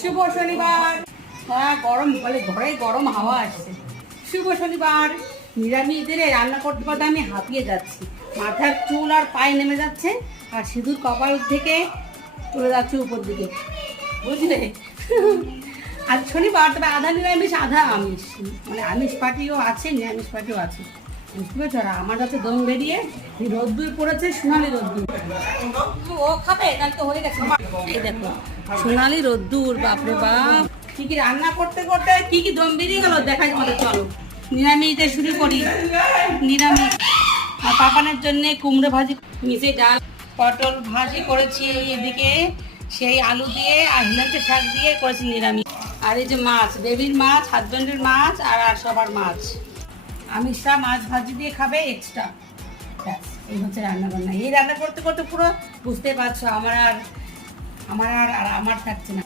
শুভ শনিবার। হ্যাঁ, গরম বলে ঘরে গরম হাওয়া আসছে। শুভ শনিবার। নিরামিষ দিনে রান্না করতে করতে আমি হাঁপিয়ে যাচ্ছি। মাথার চুল আর পায়ে নেমে যাচ্ছে, আর সিঁদুর কপাল থেকে চলে যাচ্ছে উপর দিকে, বুঝলে? আজ শনিবার, তবে আধা নিরামিষ আধা আমিষ, মানে আমিষ পাটিও আছে, নিরামিষ পাটিও আছে, বুঝতে পেরেছো? আর আমার কাছে দম বেরিয়ে রোদ্দুর পড়েছে, সোনালি রোদ্দুর। ও খাবে, তাহলে তো হয়ে গেছে। এই দেখো সোনালি রোদ্দুর, বাপরে বাপ। কি কি রান্না করতে করতে কি কি দম বেরিয়ে গেল দেখাই তোমাদের, চলো। নিরামিষ দিয়ে শুরু করি। নিরামিষ আর পাপানের জন্য কুমড়ো ভাজি, মিশে ডাল, পটল ভাজি করেছি এদিকে, সেই আলু দিয়ে আর হিলাচে শাক দিয়ে করেছি নিরামিষ। আর এই যে মাছ, বেবির মাছ, হাজব্যান্ডের মাছ, আর সবার মাছ। আমিষটা মাছ ভাজি দিয়ে খাবে এক্সট্রা। ব্যাস, এই হচ্ছে রান্না বান্না। এই রান্না করতে করতে পুরো বুঝতে পারছো আমার আর থাকছে না।